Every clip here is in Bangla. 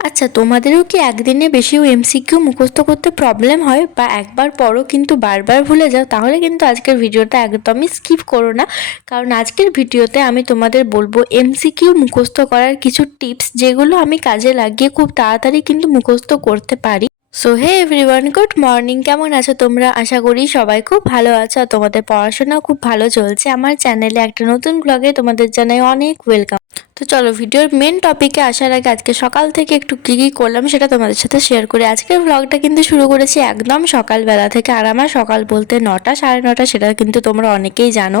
আচ্ছা, তোমাদেরও কি একদিনে বেশিও এমসিকিউ মুখস্থ করতে প্রবলেম হয়, বা একবার পড়ো কিন্তু বারবার ভুলে যাও? তাহলে কিন্তু আজকের ভিডিওটা একদমই স্কিপ করো না, কারণ আজকের ভিডিওতে আমি তোমাদের বলবো এমসিকিউ মুখস্থ করার কিছু টিপস, যেগুলো আমি কাজে লাগিয়ে খুব তাড়াতাড়ি কিন্তু মুখস্থ করতে পারি। So hey everyone, good morning. কেমন আছো তোমরা? আশা করি সবাই খুব ভালো আছো আর তোমাদের পড়াশোনাও খুব ভালো চলছে। আমার চ্যানেলে একটা নতুন ব্লগে তোমাদের জানাই অনেক ওয়েলকাম। তো চলো ভিডিওর মেন টপিকে আসার আগে আজকে সকাল থেকে একটু কী কী করলাম সেটা তোমাদের সাথে শেয়ার করি। আজকের ব্লগটা কিন্তু শুরু করেছি একদম সকালবেলা থেকে, আর আমার সকাল বলতে 9টা 9:30, সেটা কিন্তু তোমরা অনেকেই জানো।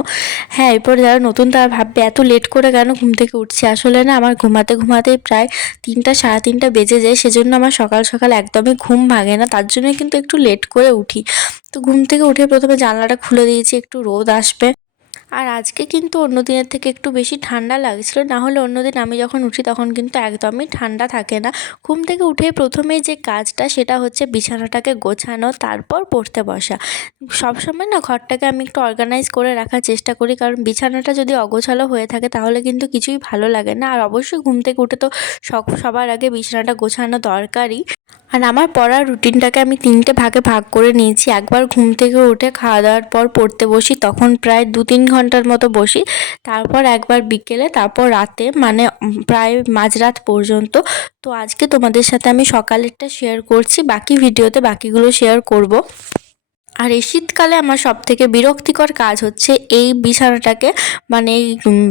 হ্যাঁ, এরপর যারা নতুন তারা ভাববে এত লেট করে কেন ঘুম থেকে উঠছি। আসলে না, আমার ঘুমাতে ঘুমাতেই প্রায় 3টা 3:30 বেজে যায়, সেজন্য আমার সকাল সকাল একদমই ঘুম ভাঙে না, তার জন্যই কিন্তু একটু লেট করে উঠি। তো ঘুম থেকে উঠে প্রথমে জানলাটা খুলে দিয়েছি, একটু রোদ আসবে। আর আজকে কিন্তু অন্য দিনের থেকে একটু বেশি ঠান্ডা লাগছিল, না হলে অন্যদিন আমি যখন উঠি তখন কিন্তু একদমই ঠান্ডা থাকে না। ঘুম থেকে উঠে প্রথমেই যে কাজটা সেটা হচ্ছে বিছানাটাকে গোছানো, তারপর পড়তে বসা। সবসময় না ঘরটাকে আমি একটু অর্গানাইজ করে রাখার চেষ্টা করি, কারণ বিছানাটা যদি অগোছালো হয়ে থাকে তাহলে কিন্তু কিছুই ভালো লাগে না। আর অবশ্যই ঘুম থেকে উঠে তো সবার আগে বিছানাটা গোছানো দরকারই। আর আমার পড়ার রুটিনটাকে আমি 3টে ভাগে ভাগ করে নিয়েছি। একবার ঘুম থেকে উঠে খাওয়া দাওয়ার পর পড়তে বসি, তখন প্রায় 2-3 ঘন্টার মতো বসি। তারপর একবার বিকেলে, তারপর রাতে, মানে প্রায় মাঝরাত পর্যন্ত। তো আজকে তোমাদের সাথে আমি সকালেরটা শেয়ার করছি, বাকি ভিডিওতে বাকিগুলো শেয়ার করব। আর এই শীতকালে আমার সবথেকে বিরক্তিকর কাজ হচ্ছে এই বিছানাটাকে, মানে এই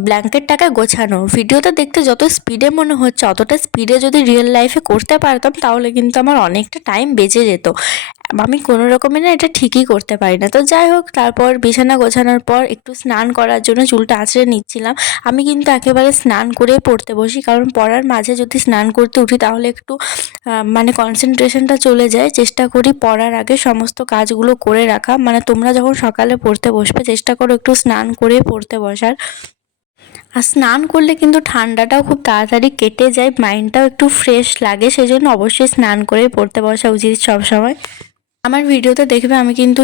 ব্ল্যাঙ্কেটটাকে গোছানো। ভিডিওতে দেখতে যত স্পিডে মনে হচ্ছে, অতটা স্পিডে যদি রিয়েল লাইফে করতে পারতাম তাহলে কিন্তু আমার অনেকটা টাইম বেঁচে যেত। আমি কোনো রকমে না এটা ঠিকই করতে পারি না। তো যাই হোক, তারপর বিছানা গোছানোর পর একটু স্নান করার জন্য চুলটা আঁচড়ে নিচ্ছিলাম। আমি কিন্তু একেবারে স্নান করেই পড়তে বসি, কারণ পড়ার মাঝে যদি স্নান করতে উঠি তাহলে একটু মানে কনসেন্ট্রেশনটা চলে যায়। চেষ্টা করি পড়ার আগে সমস্ত কাজগুলো করে রাখা। মানে তোমরা যখন সকালে পড়তে বসবে চেষ্টা করো একটু স্নান করে পড়তে বসার। আর স্নান করলে কিন্তু ঠান্ডাটাও খুব তাড়াতাড়ি কেটে যায়, মাইন্ডটাও একটু ফ্রেশ লাগে, সেজন্য অবশ্যই স্নান করে পড়তে বসা উচিত সবসময়। আমার ভিডিওতে দেখবে আমি কিন্তু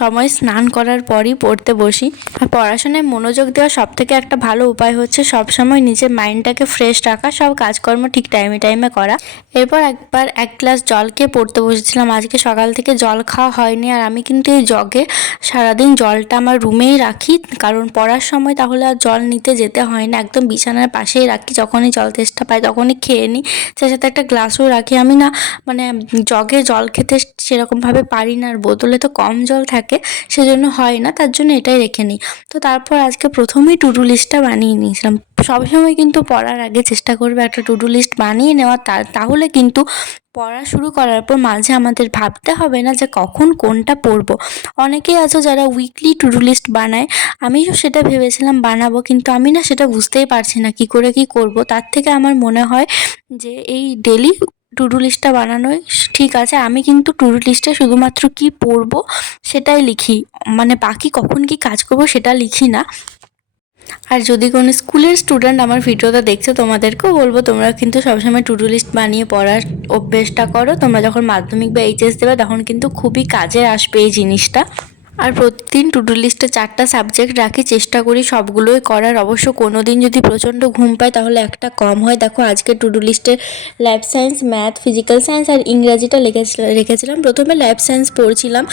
সময় স্নান করার পরই পড়তে বসি। আর পড়াশোনায় মনোযোগ দেওয়ার সবথেকে একটা ভালো উপায় হচ্ছে সবসময় নিজের মাইন্ডটাকে ফ্রেশ রাখা, সব কাজকর্ম ঠিক টাইমে টাইমে করা। এরপর একবার 1 গ্লাস জল খেয়ে পড়তে বসেছিলাম। আজকে সকাল থেকে জল খাওয়া হয়নি, আর আমি কিন্তু এই জগে সারাদিন জলটা আমার রুমেই রাখি, কারণ পড়ার সময় তাহলে আর জল নিতে যেতে হয় না, একদম বিছানার পাশেই রাখি। যখনই জল তেষ্টা পাই তখনই খেয়ে নিই। তার সাথে একটা গ্লাসও রাখি। আমি না মানে জগে জল খেতে সেরকমভাবে পারি না, আর বোতলে তো কম জল থাকে, সেজন্য হয় না, তার জন্য এটাই রেখে নিই। তো তারপর আজকে প্রথমেই টু ডু লিস্টটা বানিয়ে নিয়েছিলাম। সবসময় কিন্তু পড়ার আগে চেষ্টা করবে একটা টু ডু লিস্ট বানিয়ে নেওয়া, তাহলে কিন্তু পড়া শুরু করার পর মাঝে আমাদের ভাবতে হবে না যে কখন কোনটা পড়বো। অনেকেই আছো যারা উইকলি টু ডু লিস্ট বানায়, আমিও সেটা ভেবেছিলাম বানাবো, কিন্তু আমি না সেটা বুঝতেই পারছি না কি করে কি করব। তার থেকে আমার মনে হয় যে এই ডেলি টু ডু লিস্টটা বানানোই ঠিক আছে। আমি কিন্তু টু ডু লিস্টে শুধুমাত্র কি পড়বো সেটাই লিখি, মানে বাকি কখন কি কাজ করবো সেটা লিখি না। আর যদি কোনো স্কুলের স্টুডেন্ট আমার ভিডিওটা দেখছো, তোমাদেরকেও বলবো তোমরা কিন্তু সবসময় টু ডু লিস্ট বানিয়ে পড়ার অভ্যেসটা করো। তোমরা যখন মাধ্যমিক বা এইচএস দেবে তখন কিন্তু খুবই কাজে আসবে এই জিনিসটা। আর প্রতিদিন টু ডু লিস্টে 4টা সাবজেক্ট রাখি, চেষ্টা করি সবগুলোই করার। অবশ্য কোনো দিন যদি প্রচণ্ড ঘুম পাই তাহলে একটা কম হয়। দেখো আজকে টু ডু লিস্টে life science, math, physical science আর ইংরাজিটা রেখেছিলাম। প্রথমে লাইফ সায়েন্স পড়ছিলাম।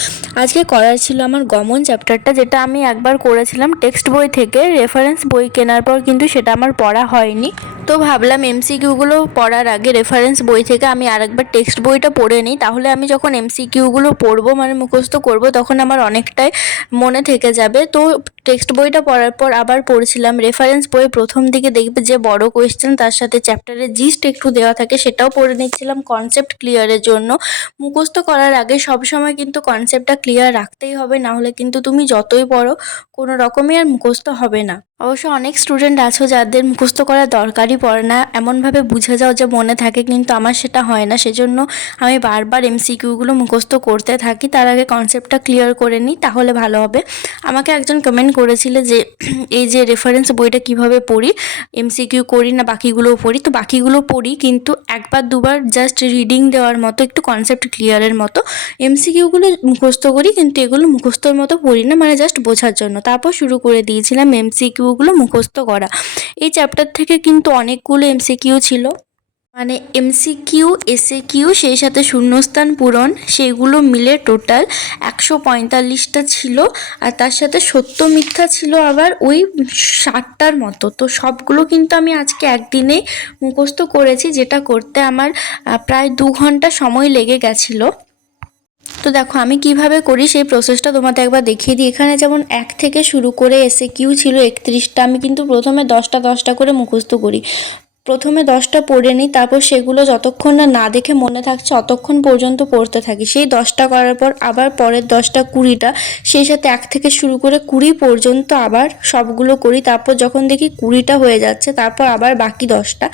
আজকে করার ছিল আমার গমন চ্যাপ্টারটা, যেটা আমি একবার করেছিলাম টেক্সট বই থেকে। রেফারেন্স বই কেনার পর কিন্তু সেটা আমার পড়া হয়নি। তো ভাবলাম এমসিকিউগুলো পড়ার আগে রেফারেন্স বই থেকে আমি আরেকবার টেক্সট বইটা পড়ে নিই, তাহলে আমি যখন এমসিকিউগুলো পড়বো, মানে মুখস্থ করব, তখন আমার অনেকটাই মনে থেকে যাবে। তো টেক্সট বইটা পড়ার পর আবার পড়ছিলাম। রেফারেন্স বই প্রথম দিকে দেখবে যে বড় কোয়েশ্চেন, তার সাথে চ্যাপ্টারের জিস্ট একটু দেওয়া থাকে, সেটাও পড়ে নিচ্ছিলাম কনসেপ্ট ক্লিয়ারের জন্য। মুখস্থ করার আগে সবসময় কিন্তু কনসেপ্টটা ক্লিয়ার রাখতেই হবে, না হলে কিন্তু তুমি যতই পড়ো কোনো রকমই আর মুখস্থ হবে না। অবশ্য অনেক স্টুডেন্ট আছো যাদের মুখস্থ করার দরকারই পড়ে না, এমনভাবে বুঝে যাও যে মনে থাকে, কিন্তু আমার সেটা হয় না। সেজন্য আমি বারবার এমসিকিউগুলো মুখস্থ করতে থাকি, তার আগে কনসেপ্টটা ক্লিয়ার করে নিই, তাহলে ভালো হবে। আমাকে একজন কমেন্ট করেছিল যে এই যে রেফারেন্স বইটা কিভাবে পড়ি, এমসিকিউ করি না বাকিগুলোও পড়ি। তো বাকিগুলো পড়ি, কিন্তু একবার দুবার জাস্ট রিডিং দেওয়ার মতো, একটু কনসেপ্ট ক্লিয়ারের মতো। এমসিকিউগুলো মুখস্থ করি, কিন্তু এগুলো মুখস্থর মতো পড়ি না, মানে জাস্ট বোঝার জন্য। তারপর শুরু করে দিয়েছিলাম এমসিকিউগুলো মুখস্থ করা। এই চ্যাপ্টার থেকে কিন্তু অনেকগুলো এমসিকিউ ছিল। মানে এমসিকিউ, এসএকিউ, সেই সাথে শূন্যস্থান পূরণ, সেইগুলো মিলে টোটাল 145টা ছিল। আর তার সাথে সত্য মিথ্যা ছিল আবার ওই 60টার মতো। তো সবগুলো কিন্তু আমি আজকে একদিনেই মুখস্থ করেছি, যেটা করতে আমার প্রায় 2 ঘন্টা সময় লেগে গেছিলো। তো দেখো আমি কিভাবে করি সেই প্রসেসটা তোমাদের একবার দেখিয়ে দিই। এখানে যেমন 1 থেকে শুরু করে এসএকিউ ছিল 31টা, আমি কিন্তু প্রথমে 10টা 10টা করে মুখস্থ করি। প্রথমে 10টা পড়ে নিই, তারপর সেগুলো যতক্ষণ না দেখে মনে থাকছে অতক্ষণ পর্যন্ত পড়তে থাকি। সেই 10টা করার পর আবার পরের 10টা 20টা, সেই সাথে 1 থেকে শুরু করে 20 পর্যন্ত আবার সবগুলো করি। তারপর যখন দেখি 20টা হয়ে যাচ্ছে তারপর আবার বাকি 10টা,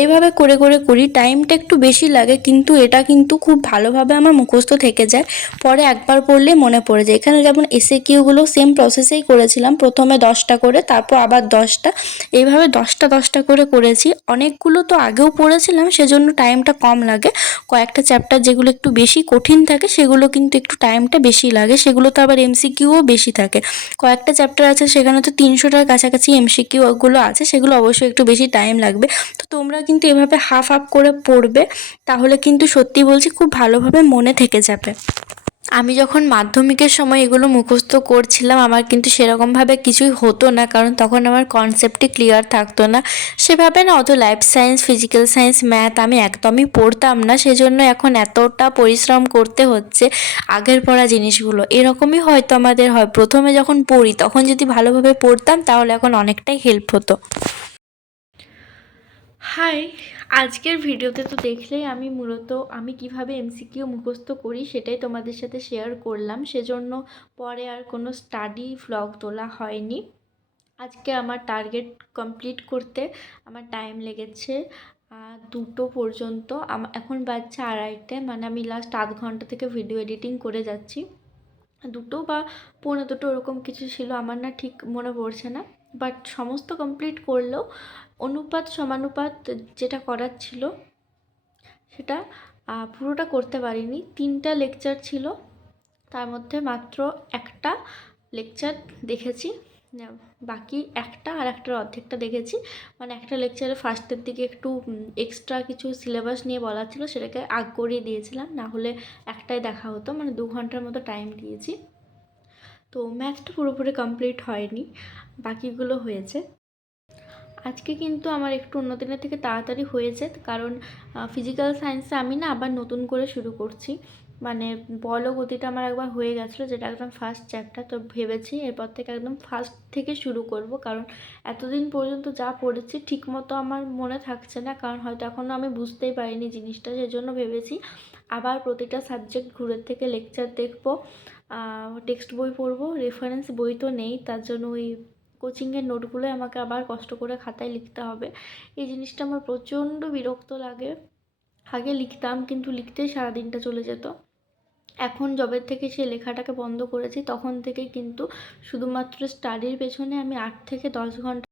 এইভাবে করে করে করি। টাইমটা একটু বেশি লাগে, কিন্তু এটা কিন্তু খুব ভালোভাবে আমার মুখস্থ থেকে যায়। পরে একবার পড়লে মনে পড়ে যায়। এখানে যেমন এসএকিউগুলো সেম প্রসেসেই করেছিলাম, প্রথমে 10টা করে তারপর আবার 10টা, এইভাবে 10টা 10টা করে করেছি। অনেকগুলো তো আগেও পড়েছিলাম, সেজন্য টাইমটা কম লাগে। কয়েকটা চ্যাপ্টার যেগুলো একটু বেশি কঠিন থাকে সেগুলো কিন্তু একটু টাইমটা বেশি লাগে, সেগুলো তো আবার এমসিকিউও বেশি থাকে। কয়েকটা চ্যাপ্টার আছে সেখানে তো 300টার কাছাকাছি এমসিকিউগুলো আছে, সেগুলো অবশ্যই একটু বেশি টাইম লাগবে। তো তোমরা কিন্তু এভাবে হাফ হাফ করে পড়বে, তাহলে কিন্তু সত্যি বলছি খুব ভালোভাবে মনে থেকে যাবে। আমি যখন মাধ্যমিকের সময় এগুলো মুখস্থ করছিলাম আমার কিন্তু সেরকমভাবে কিছুই হতো না, কারণ তখন আমার কনসেপ্টই ক্লিয়ার থাকতো না। সেভাবে না অত life science, physical science, math আমি একদমই পড়তাম না, সেজন্য এখন এতটা পরিশ্রম করতে হচ্ছে আগের পড়া জিনিসগুলো। এরকমই হয়তো আমাদের হয়, প্রথমে যখন পড়ি তখন যদি ভালোভাবে পড়তাম তাহলে এখন অনেকটাই হেল্প হতো। হাই, আজকের ভিডিওতে তো দেখলেই আমি মূলত আমি কিভাবে এমসিকিউ মুখস্থ করি সেটাই তোমাদের সাথে শেয়ার করলাম, সেজন্য পরে আর কোনো স্টাডি ভ্লগ তোলা হয়নি। আজকে আমার টার্গেট কমপ্লিট করতে আমার টাইম লেগেছে 2টো পর্যন্ত। এখন বাজছে 2:30, মানে আমি লাস্ট আধ ঘন্টা থেকে ভিডিও এডিটিং করে যাচ্ছি। 2টো বা 2:45 ওরকম কিছু ছিল, আমার না ঠিক মনে পড়ছে না। বাট সমস্ত কমপ্লিট করলেও অনুপাত সমানুপাত যেটা করার ছিল সেটা পুরোটা করতে পারিনি। 3টা লেকচার ছিল, তার মধ্যে মাত্র একটা লেকচার দেখেছি, বাকি একটা আর একটার অর্ধেকটা দেখেছি। মানে একটা লেকচারে ফার্স্টের দিকে একটু এক্সট্রা কিছু সিলেবাস নিয়ে বলা ছিল, সেটাকে আগ করিয়ে দিয়েছিলাম, না হলে একটাই দেখা হতো। মানে 2 ঘন্টার মতো টাইম দিয়েছি। তো ম্যাথটা পুরোপুরি কমপ্লিট হয়নি, বাকিগুলো হয়েছে। আজকে কিন্তু আমার একটু অন্য দিনের থেকে তাড়াতাড়ি হয়েছে, কারণ ফিজিক্যাল সায়েন্সে আমি না আবার নতুন করে শুরু করছি। মানে বল গতিটা আমার একবার হয়ে গেছিলো, যেটা একদম ফার্স্ট চ্যাপ্টার। তো ভেবেছি এরপর থেকে একদম ফার্স্ট থেকে শুরু করব, কারণ এতদিন পর্যন্ত যা পড়েছি ঠিকমতো আমার মনে থাকছে না, কারণ হয়তো এখনও আমি বুঝতেই পারিনি জিনিসটা। সেজন্য ভেবেছি আবার প্রতিটা সাবজেক্ট ঘুরে থেকে লেকচার দেখব, টেক্সট বই পড়বো। রেফারেন্স বই তো নেই, তার জন্য ওই কোচিংয়ের নোটগুলো আমাকে আবার কষ্ট করে খাতায় লিখতে হবে। এই জিনিসটা আমার প্রচণ্ড বিরক্ত লাগে। আগে লিখতাম, কিন্তু লিখতেই সারাদিনটা চলে যেত। এখন যবে থেকে সে লেখাটাকে বন্ধ করেছি তখন থেকেই কিন্তু শুধুমাত্র স্টাডির পেছনে আমি 8 থেকে 10 ঘন্টা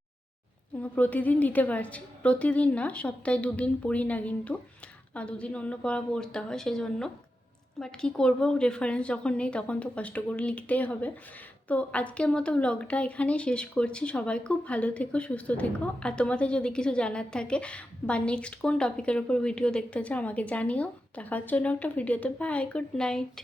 প্রতিদিন দিতে পারছি। প্রতিদিন না, সপ্তাহে 2 দিন পড়ি না, কিন্তু 2 দিন অন্য পড়া পড়তে হয় সেজন্য। বাট কী করবো, রেফারেন্স যখন নেই তখন তো কষ্ট করে লিখতেই হবে। তো আজকের মতো ব্লগটা এখানেই শেষ করছি। সবাই খুব ভালো থেকো, সুস্থ থেকো। আর তোমাদের যদি কিছু জানার থাকে বা নেক্সট কোন টপিকের ওপর ভিডিও দেখতে চাও আমাকে জানিও। দেখার জন্য একটা ভিডিওতে। Bye, good night.